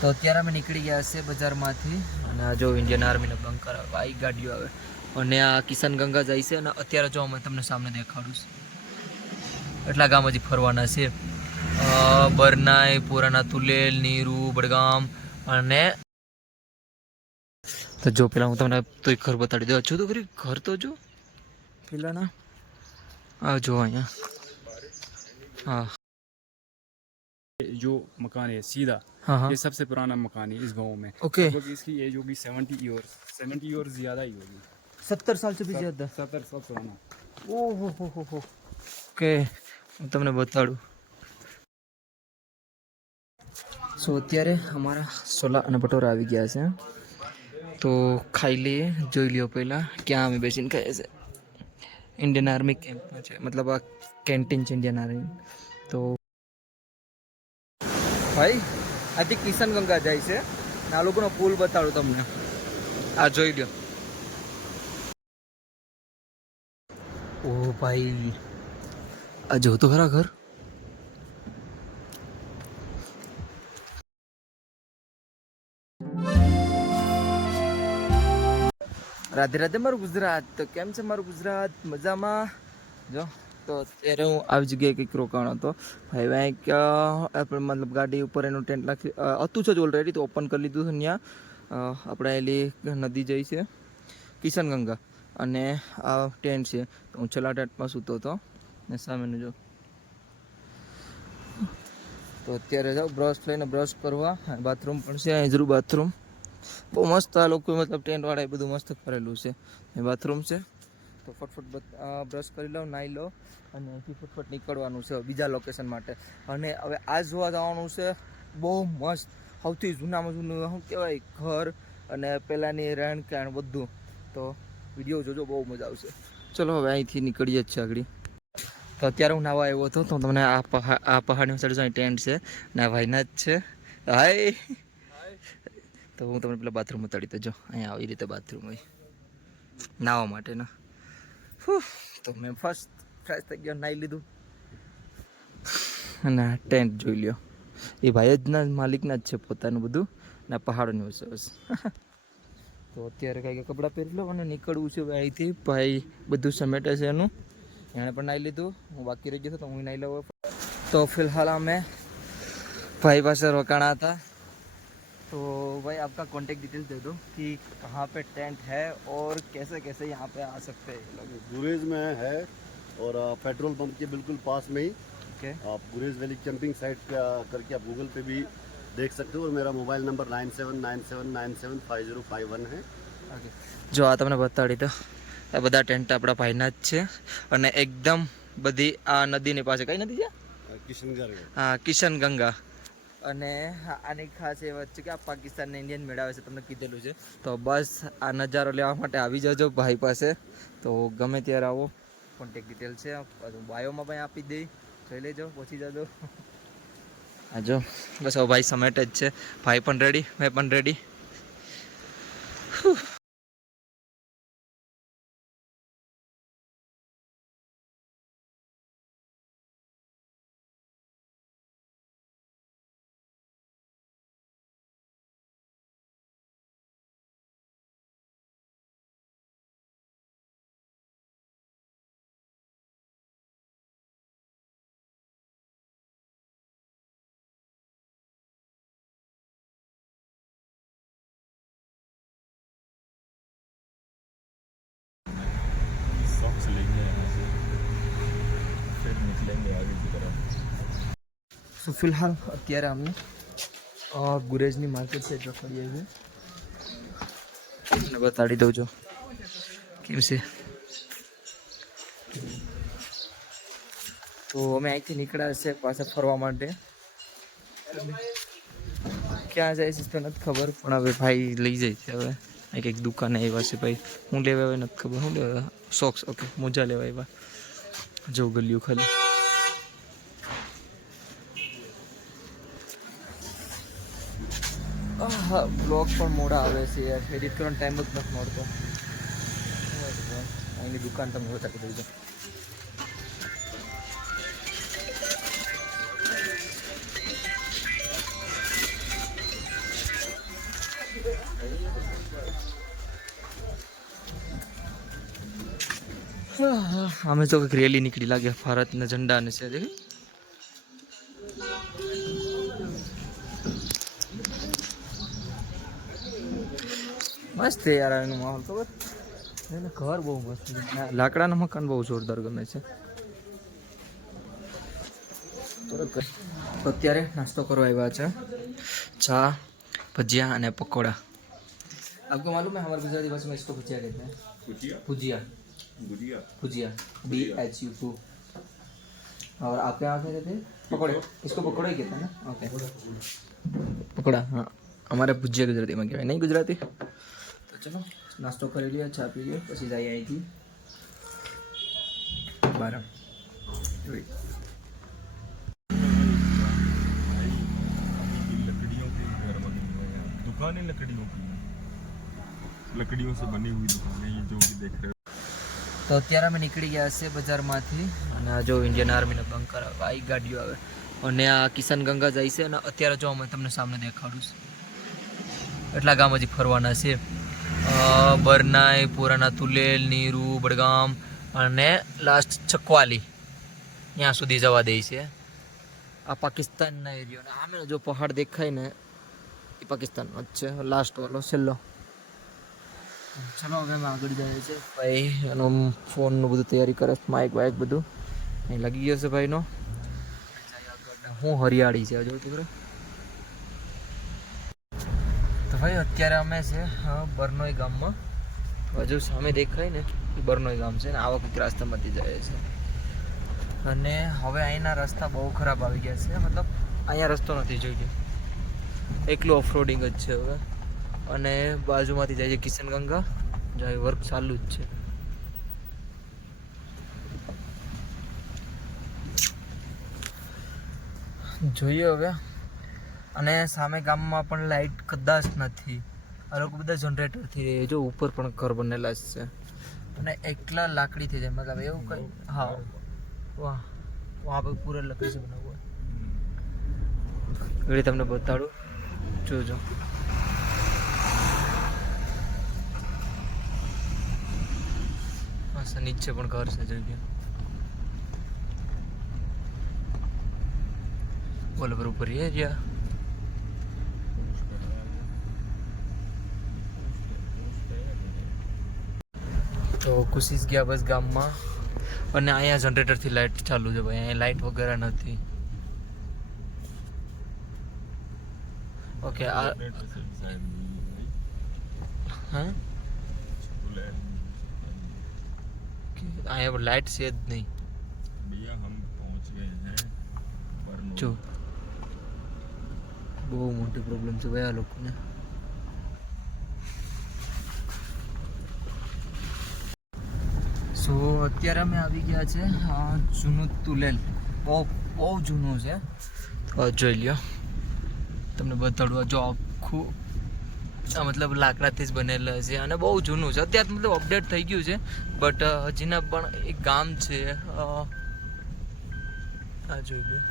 તો અત્યારે અમે નીકળી ગયા છે બજારમાંથી અને આ જો ઇન્ડિયન આર્મીનો બંકર આવે, બાઈક ગાડીઓ આવે અને આ કિશનગંગા જાય છે. અને અત્યારે જો અમે તમને સામે દેખાડું છું, એટલા ગામ હજી ફરવાના છે. બરનાઈ, પુરાના તુલેલ, નીરુ, બડગામ અને તો જો પેલા હું તમને તો એક ઘર બતાડી દઉં. જો તો ખરી ઘર તો જો પેલાના આ જો અહીંયા हाँ जो मकान है सीधा, हाँ हाँ ये सबसे पुराना मकान है इस गांव में. ओके लगभग इसकी एज होगी 70 ईयर्स ज़्यादा ही होगी. 70 साल से भी ज्यादा 70 साल पुराना. ओहो हो ओके હું તમને બતાડું. સો અત્યારે અમારા સોલા અને ભટોરા આવી ગયા છે, તો ખાઈ લઈએ. જોઈ લ્યો પહેલાં ક્યાં અમે બેસીને ખાઈએ છીએ. ઇન્ડિયન આર્મી કેમ્પમાં છે, મતલબ આ કેન્ટીન છે ઇન્ડિયન આર્મી. તો ભાઈ આથી કિશનગંગા જાય છે ને આ લોકોનો પુલ બતાડું તમને. આ જોઈ લ્યો. ઓ ભાઈ આ જો તો ખરા ઘર. રાધે રાધે મારું ગુજરાત. તો કેમ છે મારું ગુજરાત? મજામાં. જો તો અત્યારે હું આવી જગ્યાએ કંઈક રોકાણો હતો ભાઈ. વાંક આપણે મતલબ ગાડી ઉપર એનું ટેન્ટ નાખી હતું જ ઓલરેડી, તો ઓપન કરી લીધું છે. ત્યાં આપણે એલી નદી જઈ છે કિશનગંગા, અને આ ટેન્ટ છે. તો હું છેલ્લા ટેન્ટમાં સૂતો હતો ને સામેનું જો. તો અત્યારે જાઓ બ્રશ લઈને બ્રશ કરવા. બાથરૂમ પણ છે, અહીં બાથરૂમ બહુ મસ્ત. આ લોકો મતલબ ટેન્ટવાળાએ બધું મસ્ત કરેલું છે. એ બાથરૂમ છે, તો ફટફટ બ્રશ કરી લો, નાહી લો અને અહીંથી ફટફટ નીકળવાનું છે બીજા લોકેશન માટે. અને હવે આ જોવા જવાનું છે બહુ મસ્ત, સૌથી જૂનામાં જૂનું શું કહેવાય ઘર અને પહેલાંની રહેણ કહેણ બધું. તો વિડીયો જોજો, બહુ મજા આવશે. ચલો હવે અહીંથી નીકળીએ જ છે આગળ. તો અત્યારે હું નાવા આવ્યો હતો, તો તમને આ પહાડની સાઈડ ટેન્ટ છે ને આ ભાઈના જ છે. હાય. તો હું તમને પેલા બાથરૂમ ઉતાડી દેજો. અહીંયા આવી રીતે બાથરૂમ હોય નાહવા માટેના. તો મેં ફર્સ્ટ ફ્રેશ થઈ ગયો, નાહી લીધું અને ટેન્ટ જોઈ લ્યો. એ ભાઈ જ ના માલિકના જ છે પોતાનું બધું ને પહાડોની વસ્તુ. તો અત્યારે કાંઈક કપડાં પહેરી લો અને નીકળવું છે અહીંથી. ભાઈ બધું સમેટે છે એનું. એણે પણ નાહી લીધું, હું બાકી રહી ગયો તો હું નાહી લઉં. તો ફિલહાલ અમે ભાઈ પાસે રોકાણા હતા. तो भाई आपका कॉन्टेक्ट डिटेल्स दे दो कि कहाँ पे टेंट है और कैसे कैसे यहाँ पे आ सकते हैं लोग. गुरेज में है और पेट्रोल पंप के बिल्कुल पास में ही. ओके आप गुरेज वैली कैंपिंग साइट करके आप गूगल पे भी देख सकते हो. और मेरा मोबाइल नंबर 9797975051 है. ઓકે જો આ તમને બતાડી દો. આ બધા ટેન્ટ આપણા ભાઈના જ છે અને એકદમ બધી આ નદીની પાસે. કઈ નદી છે? किशनगंगा. હા કિશનગંગા. અને આની ખાસ એ વાત છે કે આ પાકિસ્તાનને ઇન્ડિયન મેળાવે છે, તમને કીધેલું છે. તો બસ આ નજારો લેવા માટે આવી જજો ભાઈ પાસે. તો ગમે ત્યારે આવો. કોન્ટેક્ટ ડિટેલ છે બાયોમાં પણ આપી દઈ, જોઈ લેજો, પહોંચી જજો. હા જો બસ હવે ભાઈ સમેટ જ છે. ભાઈ પણ રેડી, મેં પણ રેડી. सॉक्स लेंगे यहाँ से, फिर निकलेंगे आगे की तरफ. સો ફિલહાલ અત્યારે અમે ગુરેજની માર્કેટ સાઈડ રખડીએ છીએ. તમને બતાડી દઉં જો કેમ છે. તો અમે અહીંથી નીકળ્યા છે પાછા ફરવા માટે. ક્યાં જાય છે તો નથી ખબર, પણ હવે ભાઈ લઈ જાય છે. હવે એક દુકાને આવ્યા છે ભાઈ. હું લેવા આવ્યા નથી ખબર, શું લેવા? સોક્સ. ઓકે મોજા લેવા આવ્યા. જો ગલ્યું ખાલી. હા બ્લોગ પણ મોડા આવે છે યાર, એડિટ કરવાનો ટાઈમ જ નથી મળતો. અહીંની દુકાન તમને બતાવી દઉં છું. અમે તો કંઈક રેલી નીકળી લાગે ભારતના ઝંડા ને છે દેખી. મસ્ત છે યાર એનો માહોલ ખબર. એને ઘર બહુ મસ્ત છે. લાકડાના મકાન બહુ જોરદાર ગમે છે. તો અત્યારે નાસ્તો કરવા આવ્યા છે. ચા, ભજીયા અને પકોડા. आपको मालूम है हमारे गुजराती भाषा में इसको भुजिया कहते हैं. भुजिया गुड़िया भुजिया BHU. और आपके यहाँ क्या कहते हैं? पकौड़े. इसको पकौड़े ही कहते हैं ना. ओके पकौड़ा. हाँ हमारे भुजिया गुजराती में कहेवाय नहीं गुजराती. तो चलो नाश्तो કરી લઈએ, ચા પી લઈએ, પછી જઈએ અહીંથી બહાર. लकड़ियों के घर बने हुए हैं, दुकानें लकड़ियों की हैं। लकड़ियों से बनी हुई दुकानें ये जो भी देख रहे हो. તો અત્યારે અમે નીકળી ગયા છે બજારમાંથી અને આ જો ઇન્ડિયન આર્મીના બંકર આવે, બાઈક ગાડીઓ આવે અને આ કિશન ગંગા જાય છે. અને અત્યારે જો અમે તમને સામે દેખાડું છું એટલા ગામ હજી ફરવાના છે. બરનાઈ, પુરાના તુલેલ, નીરુ, બડગામ અને લાસ્ટ છકવાલી ત્યાં સુધી જવા દે છે. આ પાકિસ્તાનના એરિયો ને આમે જો પહાડ દેખાય ને એ પાકિસ્તાનનો જ છે. લાસ્ટ વાળો છેલ્લો. ચલો હવે અમે આગળ જઈએ છીએ. ભાઈ એનો ફોનનું બધું તૈયારી કરે છે, માઇક વાઇક બધું અહીં લાગી ગયો છે ભાઈનો. હું હરિયાળી છે જો દીકરો. તો ભાઈ અત્યારે અમે છે બરનોઈ ગામમાં. હજુ સામે દેખાય ને એ બરનોઈ ગામ છે ને આવા કંઈક રસ્તામાંથી જાય છે. અને હવે અહીંના રસ્તા બહુ ખરાબ આવી ગયા છે. મતલબ અહીંયા રસ્તો નથી જોઈ લો, એકલું ઓફરોડિંગ જ છે હવે. અને બાજુમાંથી જાય છે કિશન ગંગા, જાય વર્ક ચાલુ જ છે. જોઈએ હવે. અને સામે ગામમાં પણ લાઇટ કદાચ નથી. આ લોકો બધા જનરેટરથી જો ઉપર પણ ઘર બનેલા જ છે અને એકલા લાકડી થઈ જાય. મતલબ એવું કંઈ. હા વાહ વहाँ पे पूरा लकड़ी से बना हुआ है. घड़ी તમને બતાડું જોજો. હા નીચે પણ ઘર છે જોઈ લો. બોલો બરોબર એરિયા. તો ખુશી ગયા બસ ગામમાં. અને અહીંયા જનરેટરથી લાઇટ ચાલુ છે ભાઈ. અહીંયા લાઇટ વગેરે નથી. ઓકે આ હા અહીંયા પર લાઇટ છે જ નહીં. भैया हम पहुंच गए हैं बरनोई. જો બહુ મોટી પ્રોબ્લેમ છે ભાઈ આ લોકોને. સો અત્યારે અમે આવી ગયા છે જૂનું તુલેલ. બહુ બહુ જૂનું છે. તો જોઈ લ્યો તમને બતાડવા. જો આખું મતલબ લાકડાથી જ બનેલા છે અને બહુ જૂનું છે. અત્યારે મતલબ અપડેટ થઈ ગયું છે બટ હજીના પણ એક ગામ છે. આ જોઈ લ્યો.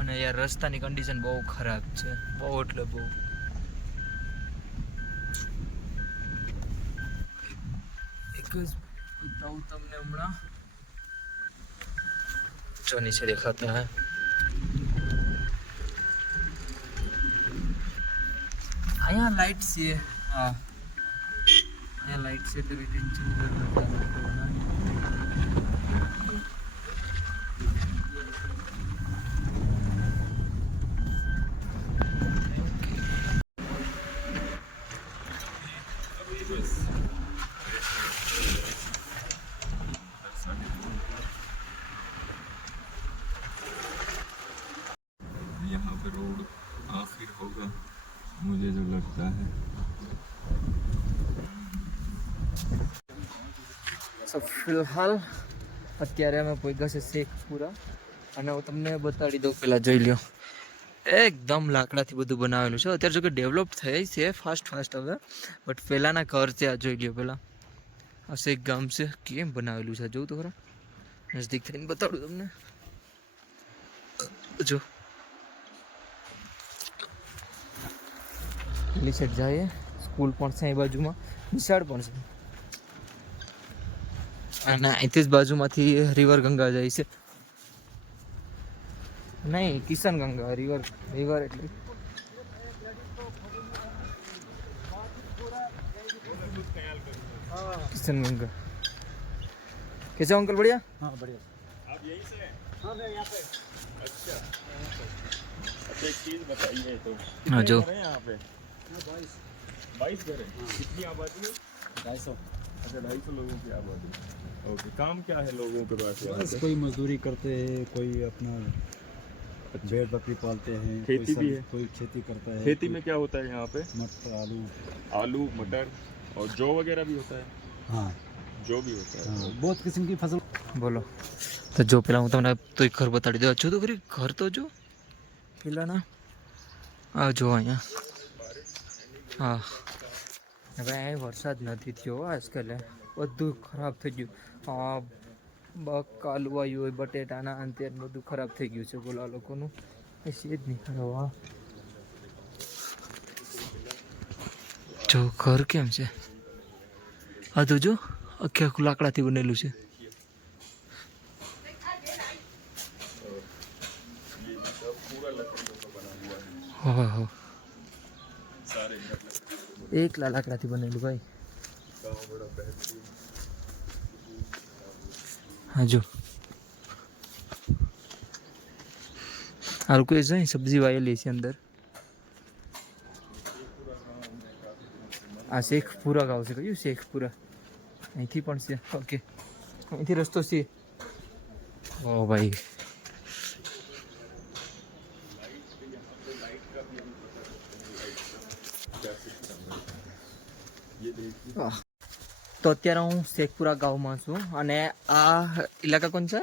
અને યાર રસ્તાની કન્ડિશન બહુ ખરાબ છે, બહુ એટલે બહુ. એક જ બતાવું તમને હમણાં. જો નીચે દેખાતા હે અહીંયા લાઇટ છે. હા અહીંયા લાઇટ છે તો ટેન્શન यहाँ पे रोड आखिर होगा मुझे जो लगता है. સો ફિલહાલ અત્યારે અમે પહોંચ્યા છે શેખપુરા. અને હું તમને બતાડી દઉં. પહેલાં જોઈ લ્યો એકદમ લાકડાથી બધું બનાવેલું છે. અત્યારે જો કે ડેવલપ થઈ છે ફાસ્ટ હવે બટ પહેલાંના ઘર છે. આ જોઈ લ્યો. પહેલાં આ શેખ ગામ છે કેમ બનાવેલું છે જોઉં તો ખરા. નજદીક થઈને બતાડું તમને. જો પેલી સાઈડ જાય સ્કૂલ પણ છે એ બાજુમાં. નિશાળ પણ છે અને અહીંથી જ બાજુમાંથી રિવર ગંગા જાય છે. નહીં, કિશન ગંગા રિવર એટલે किशन गंगा. कैसे हो अंकल, बढ़िया? हाँ बढ़िया. आप यहीं से हैं? हाँ मैं यहाँ पे. अच्छा. अच्छा, एक चीज़ बताइए तो. हाँ, जो. कितने घर हैं यहाँ पे? 22 घर है. कितनी आबादी है? 250. अच्छा, 250 लोगों की आबादी. ओके. काम क्या है लोगों के पास यहाँ बस पे? कोई मजदूरी करते हैं, कोई अपना भेड़ बकरी पालते हैं, खेती कोई भी है? कोई खेती करता है. खेती में क्या होता है यहाँ पे? मटर, आलू. आलू, मटर और जौ वगैरह भी होता है. हाँ जो भी होता है. हाँ, बहुत किस्म की फसल. બોલો. તો જો પેલા હું તમને તો એક ઘર બતાડી દઉં. જો તો ખરી ઘર તો જો પેલાના આ જો અહીંયા. હા, હવે અહીં વરસાદ નથી થયો આજકાલે, બધું ખરાબ થઈ ગયું. કાલું આવ્યું હોય, બટેટાના અંતે બધું ખરાબ થઈ ગયું છે. બોલો આ લોકોનું એ છે જ નહીં ખરાબ. જો ઘર કેમ છે આ તો જો આખે આખું લાકડાથી બનેલું છે. હો એકલા લાકડાથી બનેલું ભાઈ. હા જો આ લોકો એ છે સબ્જી વાયેલી છે અંદર. આ શેખપુરા ગાવ છે. કયું શેખપુરા? અહીંથી પણ છે. ઓકે, અહીંથી રસ્તો છે. ઓ ભાઈ, તો અત્યારે હું શેખપુરા ગામમાં છું અને આ ઇલાકા કોણ છે?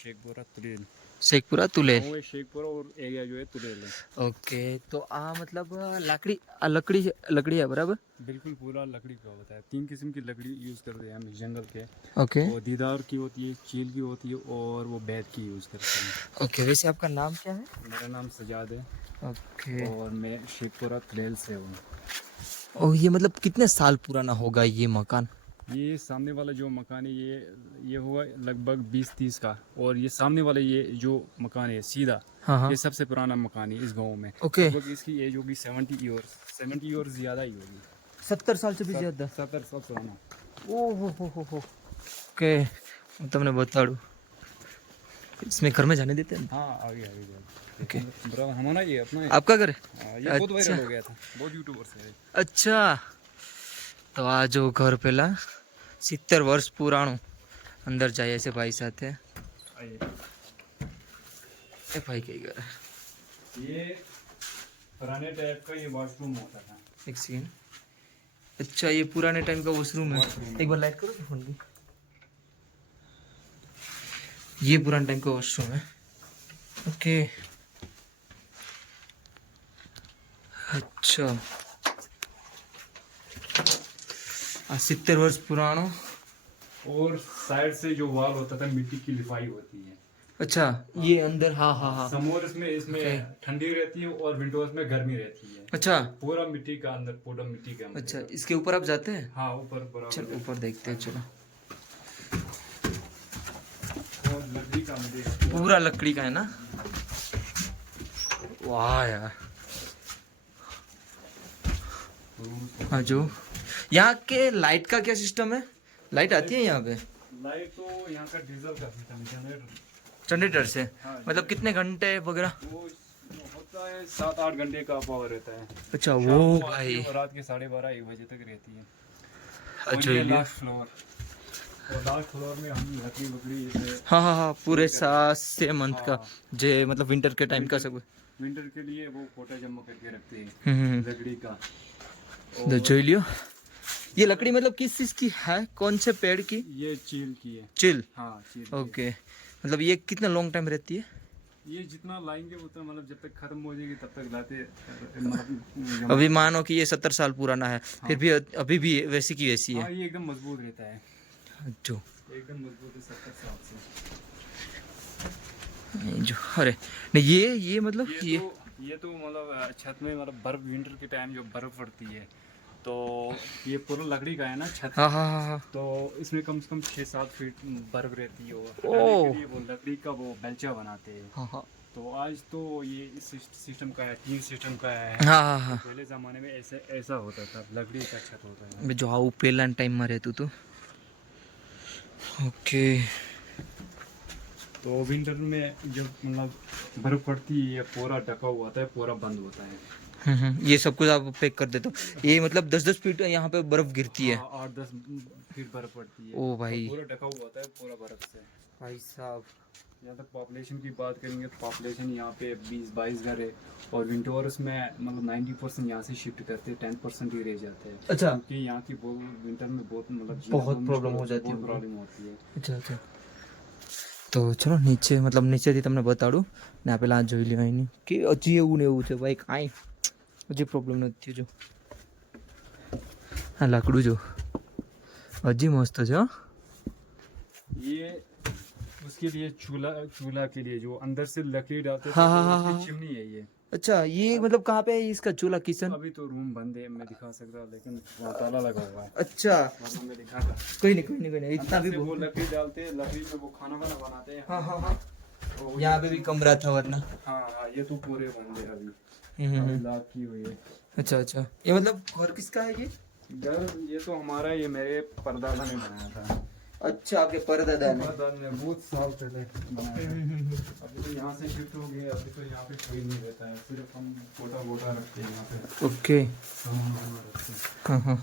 शेखपुरा तुलेल. शेखपुरा तुलेल. वो शेखपुरा और एरिया जो है तुलेल है. ओके, तो आ मतलब लकड़ी है बराबर? बिल्कुल पूरा लकड़ी का होता है. 3 किस्म की लकड़ी यूज़ करते हैं हम जंगल के. ओके वो दीदार की होती है, चील की होती है और वो बैत की यूज़ करते हैं. ओके. वैसे आपका नाम क्या है? मेरा नाम सजाद है ओके. और मैं शेखपुरा तुलेल से हूँ. और ये मतलब कितने साल पुराना होगा ये मकान? ये सामने वाला जो मकान है ये हुआ लगभग 20-30 का. और ये सामने वाला ये जो मकान है सीधा, हाँ हाँ. ये सबसे पुराना मकान है इस गांव में. ओके. लगभग इसकी एज होगी 70 ईयर्स ज़्यादा ही होगी. 70 साल से भी ज्यादा? 70 साल पुराना. ओहो. ओके, હું તમને બતાડું. इसमें घर में जाने देते हैं? हाँ आगे जाओ. ओके. बराबर हमारा ये अपना है. आपका घर है? ये बहुत अच्छा. वायरल हो गया था, बहुत यूट्यूबर से है. अच्छा, તો આ જો ઘર પેલા 70 વર્ષ પુરાણું. અંદર જાય છે ભાઈ સાથે. आइए. એ ભાઈ કઈ ઘર? ये पुराने टाइप का ये वॉशरूम होता था. एक सेकंड. अच्छा, ये पुराने टाइम का वॉशरूम है. एक बार लाइट करो फोन की. ये पुराने टाइम का वॉशरूम है. ओके. अच्छा, 70 वर्ष पुराना. और साइड से जो वॉल होता था मिट्टी की लिपाई होती है. अच्छा, ये अंदर. हाँ हाँ हाँ. समोर इसमें Okay. ठंडी रहती है और विंडोज में गर्मी रहती है. अच्छा पूरा मिट्टी का अंदर, पूरा मिट्टी के अंदर. अच्छा, इसके ऊपर आप जाते हैं? हाँ ऊपर चल बराबर. ऊपर देखते हैं. चलो, और लकड़ी का मंदिर. पूरा लकड़ी का है ना? वाह यार. हाँ जो यहाँ के लाइट का क्या सिस्टम है? लाइट आती है यहाँ पे? लाइट तो यहाँ का डीजल का सिस्टम जनरेटर. जनरेटर से? हाँ. मतलब कितने घंटे वगैरह? वो होता है 7-8 घंटे का पावर रहता है. अच्छा, शाम वो को आती भाई. है और रात के 12:30-1 बजे तक रहती है. अच्छा, और ये ये- लास्ट फ्लोर. और लास्ट फ्लोर में हम लकड़ी वकड़ी जैसे हाँ हाँ हाँ, पूरे 7 मंथ का. हाँ. जे मतलब विंटर के टाइम का सब. विंटर के लिए वो कोटा जमा करके रखते हैं लकड़ी का. तो जोई लियो. ये लकड़ी मतलब किस चीज की है? कौन से पेड़ की? ये चील की है. चिल. हाँ चील की है. ओके. मतलब ये कितना लॉन्ग टाइम रहती है? ये जितना लाएंगे उतना मतलब जब तक खत्म हो जाएगी तब तक लाते मतलब अभी मानो कि ये 70 साल पुराना है, फिर भी अभी भी वैसी की वैसी है. हाँ ये एकदम मजबूत रहता है. जो एकदम मजबूत है 70 साल से. जो अरे नहीं, ये मतलब ये तो मतलब छत में मतलब बर्फ विंटर के टाइम जो बर्फ पड़ती है तो ये पूरा लकड़ी का है ना छत, हाँ हाँ हाँ हाँ। तो इसमें कम से कम 6-7 फीट बर्फ रहती है। और ओह। हटाने के लिए वो लकड़ी का वो बेलचा बनाते हैं। हाँ हाँ तो आज तो ये इस सिस्टम का है, टीन सिस्टम का है। हाँ हाँ हाँ। पहले ज़माने में ऐसा होता था, लकड़ी का छत होता है। मैं जो आવું પહેલાના ટાઈમમાં રહેતું હતું. ओके. तो विंटर में जब मतलब बर्फ पड़ती है, ये पूरा ढका हुआ होता है, पूरा बंद होता है। ये सब कुछ आप पैक कर देते हो. ये मतलब 10-10 फीट यहाँ पे बर्फ गिरती है. 8-10 फीट बर्फ पड़ती है। ओ भाई. पूरा ढका हुआ होता है पूरा बर्फ से। भाई साहब. यहाँ तक पॉपुलेशन की बात करेंगे तो पॉपुलेशन यहाँ पे 20-22 घर है। और विंटर्स में मतलब 90% यहाँ से शिफ्ट करते हैं, 10% ही रह जाते हैं। अच्छा. क्योंकि यहाँ की विंटर में बहुत मतलब बहुत प्रॉब्लम हो जाती है. प्रॉब्लम होती है। अच्छा अच्छा. તો ચલો નીચે મતલબ નીચેથી તમને બતાડું ને આ પેલા આ જોઈ લ્યો અહીંની કે હજી એવું ને એવું છે ભાઈ, કાંઈ હજી પ્રોબ્લેમ નથી થયો. જો હા લાકડું જો હજી મસ્ત છે. હા ये उसके लिए चूल्हा के लिए जो अंदर से लकड़ी डालते थे, हाँ, तो हाँ, उसकी हाँ। चिमनी है ये। अच्छा ये मतलब कहाँ पे है इसका चूल्हा किचन? अभी तो रूम बंद है, मैं दिखा सकता लेकिन वहाँ ताला लगा हुआ है, अच्छा वरना मैं दिखाता। कोई नहीं कोई नहीं कोई नहीं इतना अंदर भी से वो बहुत. लकड़ी डालते हैं, लकड़ी में वो खाना वाना बनाते हैं। हाँ हाँ हाँ. तो यहाँ पे भी कमरा था वरना. हाँ हाँ, ये तो पूरे बंद है अभी, हम्म. अभी लॉक की हुई है। अच्छा अच्छा. ये मतलब घर किसका है ये? घर ये तो हमारा, ये मेरे परदादा ने बनाया था। अच्छा आपके परदादा ने. परदादा ने बहुत साल पहले बनाया था। अभी तो यहाँ से शिफ्ट हो गए, अभी तो यहाँ पे कोई नहीं रहता है, सिर्फ हम छोटा मोटा रखते हैं यहाँ पे। ओके. रखते हैं। हाँ हाँ.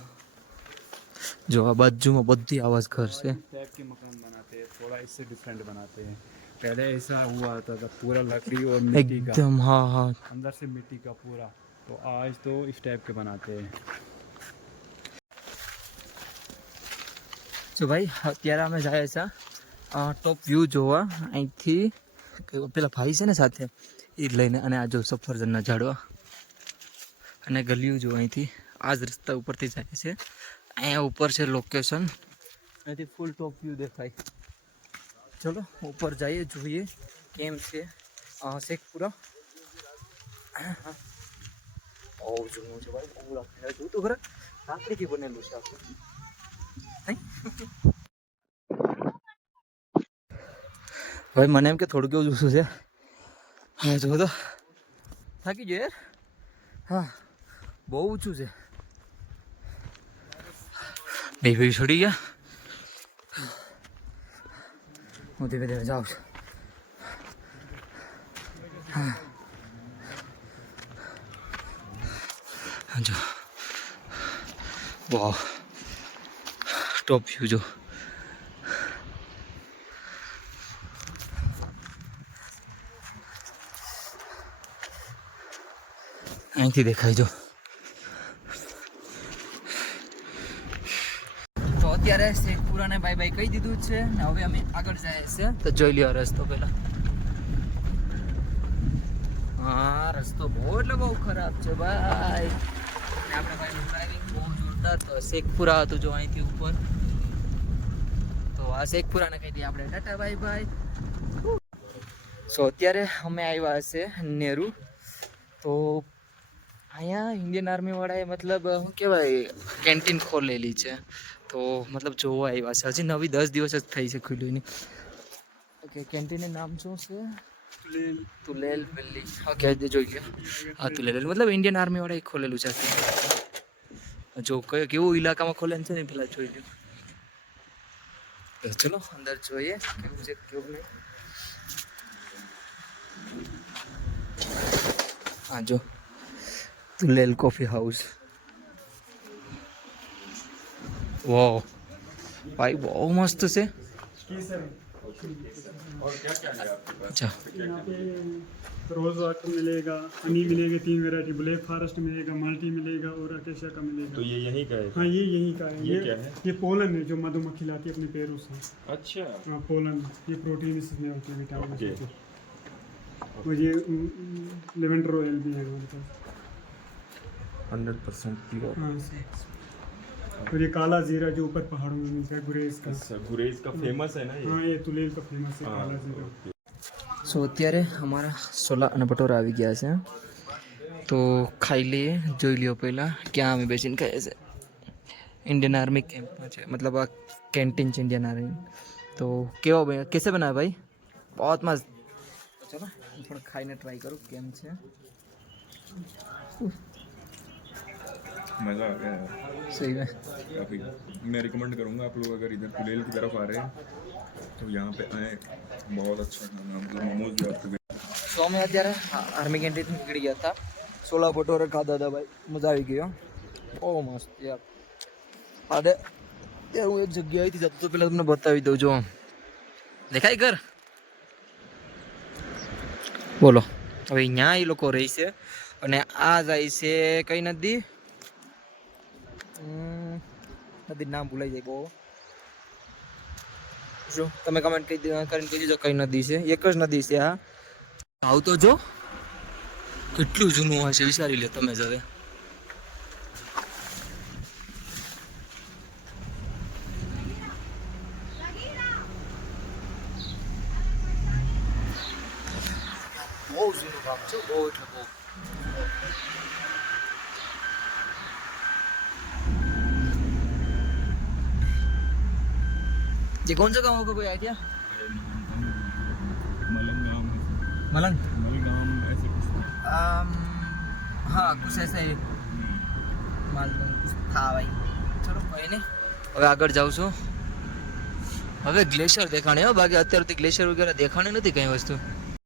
जो आ बाजूમાં બધી આવાજ ઘર છે. इस टाइप के मकान बनाते हैं, थोड़ा इससे डिफरेंट बनाते हैं। पहले ऐसा हुआ था पूरा लकड़ी और मिट्टी का, एकदम. हाँ हाँ. अंदर से मिट्टी का पूरा। तो आज तो इस टाइप के बनाते हैं। જો ભાઈ અત્યારે અમે જાય છે ટોપ વ્યૂ જોવા અહીંથી. પેલા ભાઈ છે ને સાથે એ લઈને, અને આ જો સફરજનના ઝાડવા અને ગલીઓ જો અહીંથી આ જ રસ્તા ઉપરથી જાય છે. અહીંયા ઉપર છે લોકેશન, અહીંથી ફૂલ ટોપ વ્યૂ દેખાય. ચલો ઉપર જઈએ જોઈએ કેમ છે શેખપુરા. બહુ જૂનું છે ભાઈ, બહુ લાકડી જોયું તો ખરા, લાકડીથી બનેલું છે આખું. ભાઈ મને એમ કે થોડું કેવું જોશું છે. હા જો તો થાકી ગયો યાર. હા બહુ ઊંચું છે. બે ભાઈ છોડી ગયા. હું ધીમે ધીમે જાઉં છું. હા જો વાહ ટોપ વ્યૂ જો. અહીંથી દેખાય જો. તો અત્યારે શેખપુરાને બાય બાય કહી દીધું છે ને હવે અમે આગળ જાય છે. તો જોઈ લ્યો રસ્તો પહેલા. હા રસ્તો બહુ એટલે બહુ ખરાબ છે ભાઈ. આપણે ભાઈ ડ્રાઇવિંગ બહુ જોરદાર. તો શેખપુરા હતું જો અહીંથી ઉપર. તો આ શેખપુરાને કહી દઈએ આપણે ટાટા બાય બાય. સો અત્યારે અમે આવ્યા છે નેરુ. તો અહીંયા ઇન્ડિયન આર્મીવાળાએ મતલબ શું કહેવાય કેન્ટીન ખોલેલી છે. તો મતલબ જોવા આવ્યા છે. હજી નવી 10 દિવસ જ થઈ છે ખુલ્યું એની. ઓકે કેન્ટીનનું નામ શું છે? તુલેલ વેલી. ઓકે જોઈ લો. હા તુલેલ મતલબ ઇન્ડિયન આર્મીવાળાએ ખોલેલું છે. જો કેવું ઇલાકામાં ખોલે છે ને પેલા જોઈ લો. તો ચલો અંદર જોઈએ કેવું છે કેવું નહીં. હા જો તુલેલ કોફી હાઉસ. વાહ ભાઈ બહુ મસ્ત છે. अच्छा यहाँ पे रोज़ वाटर मिलेगा, हनी मिलेगा, 3 वैरायटी, ब्लैक फॉरेस्ट मिलेगा, मल्टी मिलेगा और अकेशिया का मिलेगा। तो ये यहीं का है? हाँ ये यहीं का है। ये क्या है? ये पोलन है जो मधुमक्खी लाती है अपने पैरों से। अच्छा हाँ पोलन, ये प्रोटीन इसमें होती है, विटामिन ओके। होती है। और ये लेवेंडर ऑयल भी है हमारे पास। 100% प्योर। हाँ सर। और ये काला जीरा जो ऊपर पहाड़ों में मिलता है, गुरेज का। अच्छा गुरेज का फेमस है ना ये? हाँ ये तुलेल का फेमस है हाँ, काला जीरा। ओके। સો અત્યારે અમારા સોલા અને ભટોરા આવી ગયા છે. તો ખાઈ લઈએ. જોઈ લ્યો પહેલાં ક્યાં અમે બેસીને ખાઈએ છે. इंडियन आर्मी कैंप में है, मतलब आ कैंटीन है इंडियन आर्मी। तो केवा भाई कैसे बना भाई? बहुत मस्त। चलो थोड़ा खाई ट्राई करूँ केम है। मज़ा आ गया यार, सही में काफ़ी। मैं रिकमेंड करूँगा आप लोग अगर इधर कुलेल की तरफ आ रहे हैं तो यहाँ पे आए, बहुत अच्छा खाना, मतलब मोमोज भी आपको तो मैं અત્યારે આર્મી કેન્ટીન નીકળી ગયા હતા, છોલા ભટોરે ખાધા હતા ભાઈ, મજા આવી ગઈ હો, બહુ મસ્ત યાર। અરે યાર હું એક જગ્યાએથી જતો તો પહેલાં તમને બતાવી દઉં, જો દેખાય ઘર, બોલો હવે અહીંયા એ લોકો રહે છે અને આ જાય છે કઈ નદી, નદી નામ ભૂલાઈ જાય બહુ, શું તમે કમેન્ટ કરીને કહી દેજો કઈ નદી છે, એક જ નદી છે આ। આવ તો જો કેટલું જૂનું હશે વિચારી લે તમે જ હવે। બહુ જૂનું ગામ છે, બહુ એટલે બહુ। ये कौन सा गाँव होगा, कोई आइडिया? मलंगाम, मलंग, मलगाम ऐसे कुछ था। हाँ कुछ ऐसा ही मालूम कुछ था भाई। चलो कोई नहीं, હવે આગળ જાઉં છું। હવે ગ્લેશિયર દેખાણે હો, બાકી અત્યારે તો ગ્લેશિયર વગેરે દેખાણી નથી કઈ વસ્તુ।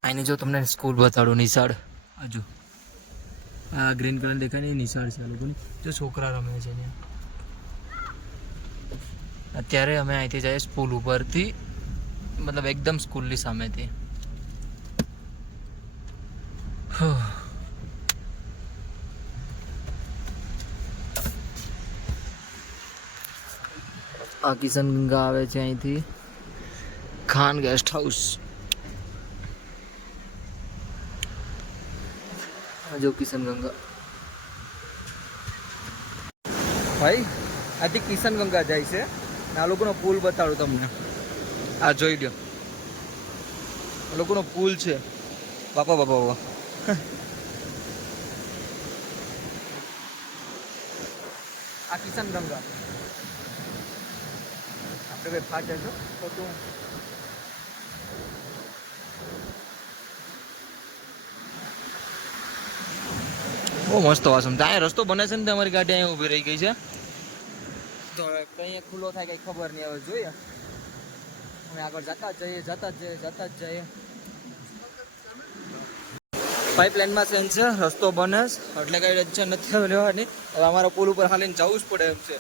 આની જો તમને સ્કૂલ બતાડું, નિશાળ હજુ આ ગ્રીન કલર દેખાય ને, નિશાળ છે આ લોકોની, જો છોકરા રમે છે ત્યાં। અત્યારે અમે અહીંથી જઈએ સ્કૂલ ઉપરથી, મતલબ એકદમ સ્કૂલની સામેથી। આ કિશન ગંગા આવે છે અહીંથી, ખાન ગેસ્ટ હાઉસ, જો કિશન ગંગા ભાઈ, આથી કિશન ગંગા જાય છે। આ લોકોનો પુલ બતાડું તમને, આ જોઈ લ્યો, આ લોકોનો પુલ છે, બાપા બાપા બાપા। આ કિશન ગંગા આપણે ભાઈ ફાટે છો ખોટું, બહુ મસ્ત વાસમ ત્યાં રસ્તો બને છે ને, તમારી ગાડી અહીંયા ઊભી રહી ગઈ છે, તો હવે કઈ ખુલ્લો થાય કઈ ખબર નહીં, હવે જોઈએ અમે આગળ જતા જ જઈએ, જતા જ જઈએ, જતા જ જઈએ। પાઇપલાઇનમાં સેન છે, રસ્તો બને એટલે કઈ ટેન્શન નથી હવે લેવાની। હવે અમારા પુલ ઉપર હાલીને જવું જ પડે એમ છે,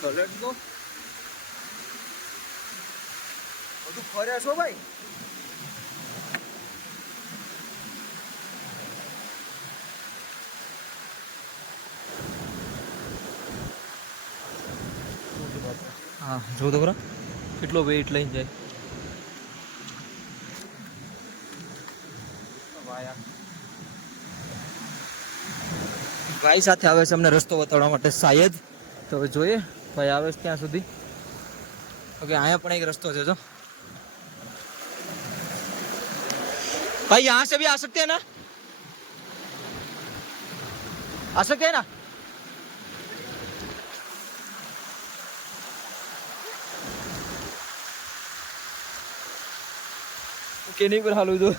તો લેટ્સ ગો। બધું ફરે છો ભાઈ, હા જો તો ખરા કેટલો વેઇટ લઈને જાય। ભાઈ સાથે આવે છે અમને રસ્તો બતાવવા માટે શાયદ, તો હવે જોઈએ ભાઈ આવે છે ત્યાં સુધી। ઓકે અહીંયા પણ એક રસ્તો છે, જો भाई यहाँ से भी आ सकते हैं ना, आ सकते हैं ना? ओके नहीं पर हालू तो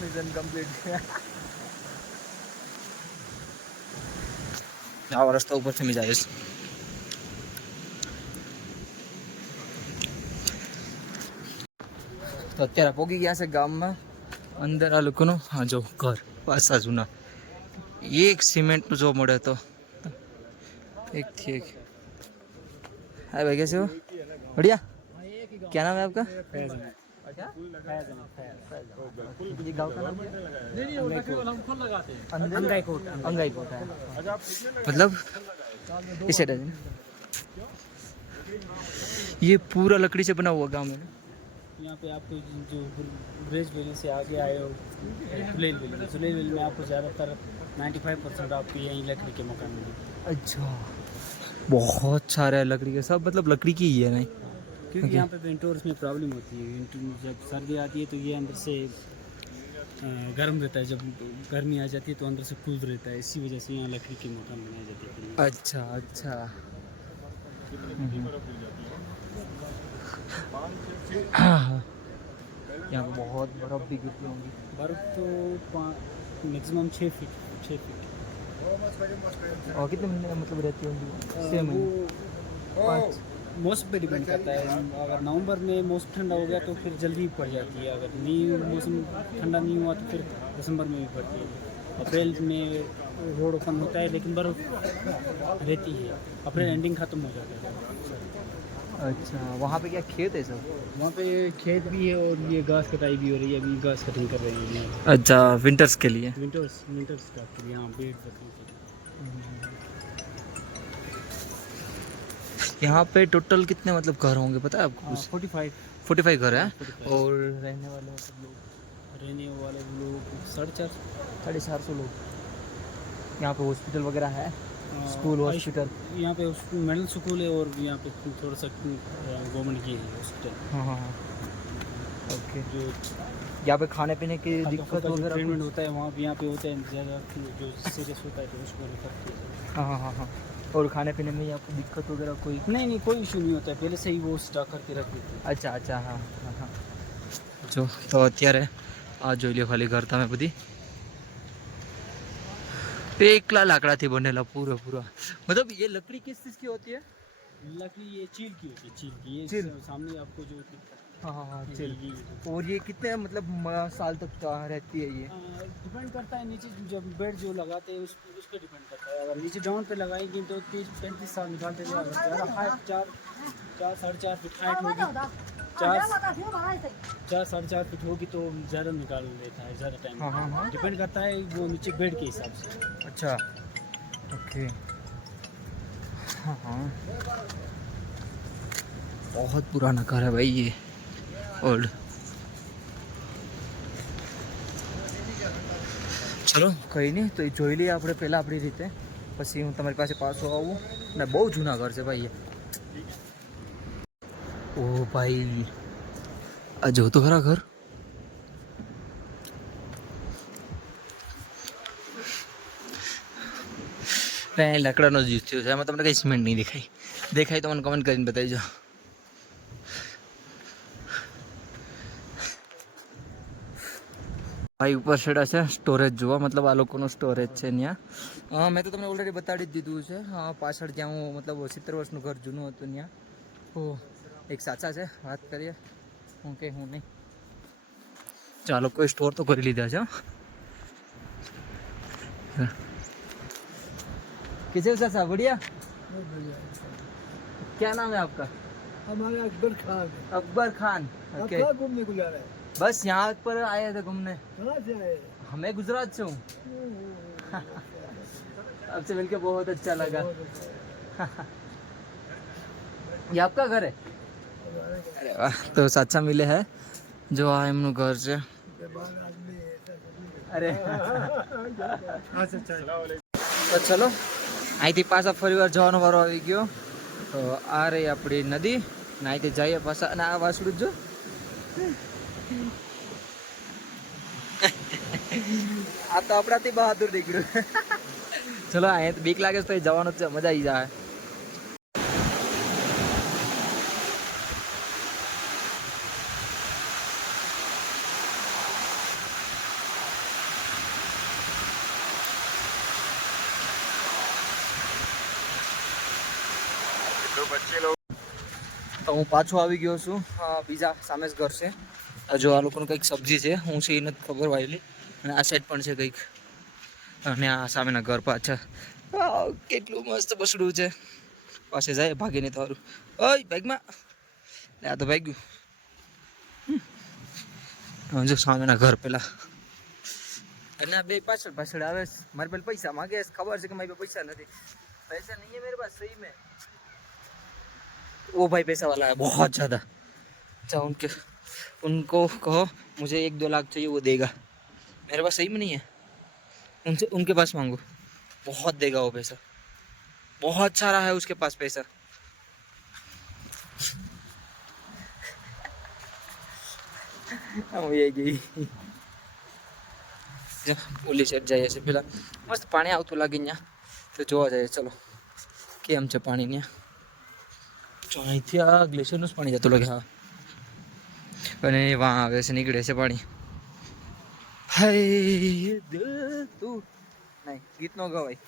मिशन कंप्लीट। આવા રસ્તા ઉપરથી મેં જઈશ, તો અત્યારે પહોંચી ગયા છે ગામમાં અંદર। આ લોકોનું હા જો ઘર પાછા જૂના, એક સિમેન્ટનું જો મળે તો એકથી એક। हाय भाई कैसे हो? बढ़िया। क्या नाम है आपका? ये गाँव का नाम क्या है? अंगाईकोट। अंगाईकोट है मतलब इस साइड है। ये पूरा लकड़ी से बना हुआ गाँव है। यहाँ पे आपको जो ब्रेज वैली से आगे आए हो सुलेल वैली में आपको ज़्यादातर 95% आपको यहीं लकड़ी के मकान मिलेंगे। अच्छा बहुत सारे लकड़ी के, सब मतलब लकड़ी की ही है नहीं, क्योंकि यहाँ पे विंटर्स में प्रॉब्लम होती है। जब सर्दी आती है तो ये अंदर से गर्म रहता है, जब गर्मी आ जाती है तो अंदर से कूल रहता है, इसी वजह से यहाँ लकड़ी के मकान बनाए जाते हैं। अच्छा अच्छा। हाँ, यहाँ पे बहुत बर्फ भी गिरती होंगी। बर्फ़ तो मैक्सिमम 6 फीट 6 फीट। और कितने महीने मतलब रहती होंगी? 6 महीने। वो मौसम पे डिपेंड करता है। अगर नवंबर में मौसम ठंडा हो गया तो फिर जल्दी पड़ जाती है, अगर नहीं मौसम ठंडा नहीं हुआ तो फिर दिसंबर में भी पड़ती है। अप्रैल में रोड ओपन होता है लेकिन बर्फ रहती है, अप्रैल एंडिंग ख़त्म हो जाता है। अच्छा, वहाँ पे क्या खेत है सब? वहाँ पे खेत भी है और ये घास कटाई भी हो रही है, अभी घास कटिंग कर रही है अच्छा, विंटर्स के लिए। विंटर्स का के लिए। हाँ, पेड़ रखने के लिए। यहाँ पे टोटल कितने मतलब घर होंगे पता है आपको? 45 घर है। 45 और रहने वाले मतलब लोग रहने वाले लोग 450 लोग। यहाँ पे हॉस्पिटल वगैरह है? School hospital? यहाँ पे मिडिल स्कूल है और यहाँ पे थोड़ा सा गवर्नमेंट की है हॉस्पिटल। हाँ हाँ हाँ। ओके। जो यहाँ पे खाने पीने की दिक्कत वगैरह? ट्रीटमेंट होता है वहाँ भी, यहाँ पे होता है ज़्यादा जो सीरियस होता है तो उसको रेफर किया जाता है। हाँ हाँ हाँ हाँ। और खाने पीने में आपको दिक्कत वगैरह कोई? नहीं, कोई इशू नहीं होता है, पहले से ही वो स्टॉक करके रख देते हैं। अच्छा अच्छा। हाँ हाँ हाँ। જો તો અત્યારે આ જોઈ લો ખાલી ઘર તમે બધી એકલા લાકડાથી બનેલા પૂરા। मतलब ये लकड़ी किस चीज़ की होती है? लकड़ी ये चील की होती है, चील की। ये चील। सामने आपको जो हाँ हाँ हाँ, चील। और ये कितने मतलब साल तक रहती है ये? डिपेंड करता है नीचे जब बेड जो लगाते हैं उस पर डिपेंड करता है। अगर नीचे डाउन पे लगाएंगे तो 30-35 साल निकालते हैं। अगर ज़्यादा हाइट 4-4.5 फीट हाइट होगी, 4-4.5 फीट होगी तो ज़्यादा निकाल लेता है, ज़्यादा टाइम। हाँ हाँ हाँ। डिपेंड करता है वो नीचे बेड के हिसाब से। अच्छा ओके। हाँ हाँ, बहुत पुराना घर है भाई ये, ओल्ड। ચલો કંઈ નહીં, તો એ જોઈ લઈએ આપણે પહેલાં આપણી રીતે, પછી હું તમારી પાસે પાછો આવું. ને બહુ જૂના ઘર છે ભાઈ. ઓ ભાઈ આ જો તો ખરા ઘર. લાકડાનો જ યુઝ થયો છે, એમાં તમને કંઈ સિમેન્ટ નહીં દેખાય તો મને કમેન્ટ કરીને બતાવીજો. ભાઈ ઉપર છેડા છે સ્ટોરેજ જોવા, મતલબ આ લોકોનો સ્ટોરેજ છે ત્યાં. મેં તો તમને ઓલરેડી બતાડી જ દીધું છે. પાછળ જ્યાં હું મતલબ 70 વર્ષનું ઘર જૂનું હતું ત્યાં. ઓ એક સાચા છે, વાત કરીએ હું કે હું નહીં. ચાલો કોઈ સ્ટોર તો કરી લીધા છે. कैसे हो चाचा? बढ़िया। क्या नाम है आपका? हमारे अकबर खान। अकबर खान। आप ओके, कहाँ घूमने को जा रहे हैं? बस यहाँ पर आए थे घूमने. कहाँ से आए? हमें गुजरात से हूँ. आपसे मिलके बहुत अच्छा लगा. ये आपका घर है? अरे वाह, तो साचा मिले है जो आ એમનું ઘર છે. અરે તો ચલો અહીંથી પાછા ફરી વાર જવાનો વારો આવી ગયો. તો આ રહી આપણી નદી ને અહીંથી જઈએ પાછા. અને આ વાસડું જો આ તો આપણાથી બહાદુર નીકળ્યું. ચલો અહીંયા બીક લાગે તો જવાનું છે, મજા આવી જાય. તો હું પાછો આવી ગયો છું. બીજા સામે જ ઘર છે. જો આ લોકોનું કંઈક સબ્જી છે, હું છે એ નથી ખબર વાયેલી. અને આ સાઈડ પણ છે કંઈક. અને આ સામેના ઘર પાછળ કેટલું મસ્ત બસડું છે. પાસે જાય ભાગીને તારું. ઓય ભાગમાં, આ તો ભાગ્યું. જો સામેના ઘર પેલા. અને આ બે પાછળ પાછળ આવે. મારી પાસે પૈસા માગે, ખબર છે કે મારી પાસે પૈસા નથી. पैसा नहीं है मेरे पास सही में. वो भाई पैसा वाला है बहुत ज़्यादा. अच्छा उनको कहो मुझे 1-2 लाख चाहिए, वो देगा. मेरे पास सही में नहीं है. उनके पास मांगो, बहुत देगा वो पैसा. बहुत सारा है उसके पास पैसा. ये गई ઓલી સાઈડ જઈએ છીએ પેલા મસ્ત પાણી આવતું લાગે ત્યાં તો જોવા જઈએ ચલો કેમ છે પાણી ત્યાં જો અહીંથી આ ગ્લેશિયરનું જ પાણી જતું લાગે હા અને વાં આવે છે નીકળે છે પાણી હાય દિલ તું નહીં ગીત ન ગવાય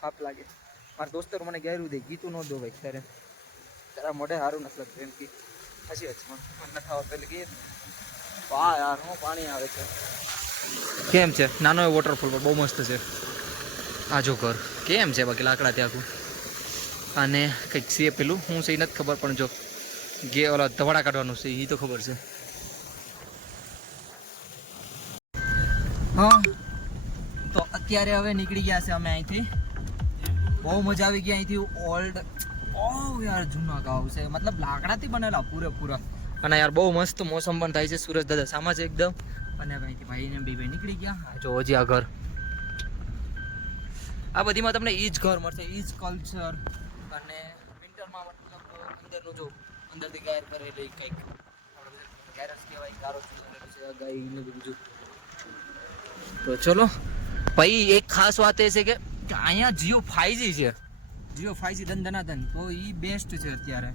પાપ લાગે મારા દોસ્તર મને ગેરું દે ગીતું ન દો ભાઈ ત્યારે તારા મોઢે સારું નથી લાગતું એમ કે હસી હસી મને ખાવા પેલી ગીત વાહ યાર હું પાણી આવે છે કેમ છે નાનો એ વોટરફોલ પર બહુ મસ્ત છે આ જો ઘર કેમ છે બાકી લાકડા ત્યાં આખું અને કંઈક છે પેલું હું છે એ નથી ખબર પણ જો ઓલા ધવાડા કાઢવાનું છે એ તો ખબર છે હા તો અત્યારે હવે નીકળી ગયા છે અમે અહીંથી બહુ મજા આવી ગઈ અહીંથી ઓલ્ડ યાર જૂના ગાવ છે મતલબ લાકડાથી બનેલા પૂરેપૂરા અને યાર બહુ મસ્ત મોસમ પણ થાય છે સુરજ દાદા સામા છે એકદમ અને અહીંથી ભાઈને બે ભાઈ નીકળી ગયા જો હજી આ ઘર આ બધીમાં તમને એ જ ઘર મળશે એ જ કલ્ચર અને વિન્ટરમાં મતલબ અંદરનું જો અંદરથી ગાયર કરેલી કંઈક ગેરસ કહેવાય ગારો ગાયને બધું તો ચલો ભાઈ એક ખાસ વાત એ છે કે અહીંયા જીઓ 5G છે જીઓ 5G દન તો એ બેસ્ટ છે અત્યારે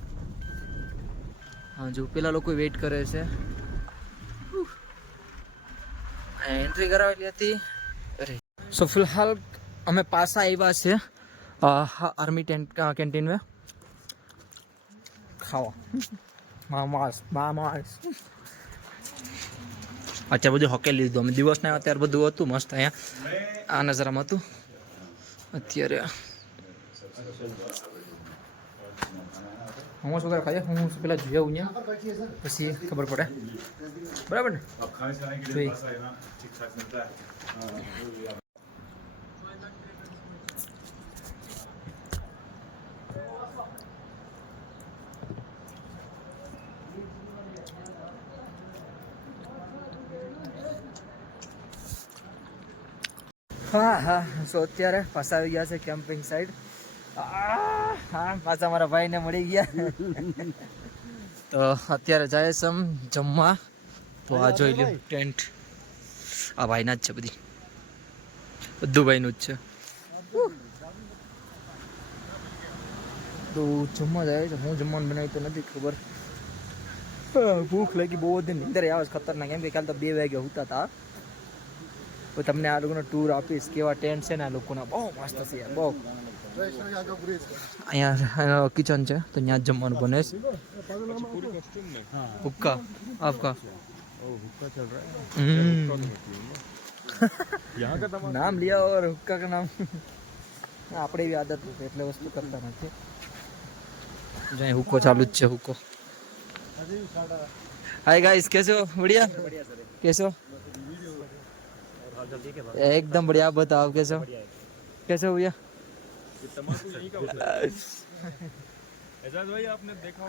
હા જો પેલા લોકો વેઇટ કરે છે એન્ટ્રી કરાવેલી હતી અરે સો ફિલહાલ અમે પાછા આવ્યા છે આર્મી કેન્ટીન में ખાવા માસ અત્યારે બધું હોકેલ લીધું અમે દિવસના અત્યારે બધું હતું મસ્ત અહીંયા આ નજરામાં હતું અત્યારે મોમોસ વગેરે ખાઈએ હું પેલા જોઈ આવું અહીંયા પછી ખબર પડે બરાબર ને હા સો અત્યારે પાછા આવી ગયા છે કેમ્પિંગ સાઈડ હા પાછા મારા ભાઈને મળી ગયા તો અત્યારે જાય છે જમવા તો આ જોઈ લો ટેન્ટ આ ભાઈના જ છે બધું ભાઈનું જ છે તો જમવા જાય છે હું જમવાનું બનાવી તો નથી ખબર ભૂખ લાગી બહુ બધી નીંદર આવે ખતરનાક કેમ કે કાલ તો 2 વાગે હોતા હતા તો તમને આ લોકોનો ટૂર આપીશ કેવા ટેન્ટ છે ને આ લોકોના બહુ મસ્ત છે યાર બહુ અહીંયા કિચન છે તો ત્યાં જ જમવાનું બને છે હુક્કા આપકા નામ लिया और हुक्का का नाम આપણે એવી આદત છે એટલે વસ્તુ કરતા નથી જો હુક્કો ચાલુ જ છે હુક્કો हाय गाइस कैसे हो बढ़िया कैसे हो एकदम बढ़िया आप बताओ कैसे हो कैसे हो भैया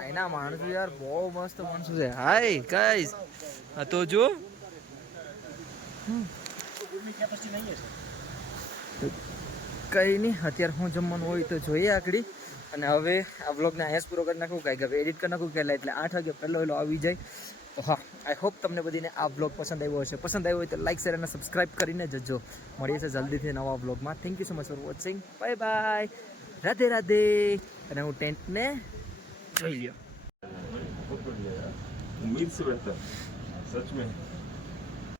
એના માણસો યાર બહુ મસ્ત માણસો છે હાય ગાઈસ આ તો જો કઈ નહીં અત્યારે હું જમવાનું હોય તો જોઈએ આકડી અને હવે આ વ્લોગને અહીંયા પૂરો કરી નાખું કાંઈ હવે એડિટ કરી નાખું પહેલાં એટલે 8 વાગે પહેલો આવી જાય તો હા આઈ હોપ તમને બધીને આ વ્લોગ પસંદ આવ્યો હશે પસંદ આવ્યો હોય તો લાઈક શેર અને સબસ્ક્રાઈબ કરીને જજો મળીએ છે જલ્દીથી નવા વ્લોગમાં thank you so much for watching bye bye Radhe રાધે અને હું ટેન્ટને જોઈ લ્યો उम्मीद से बेहतर सच में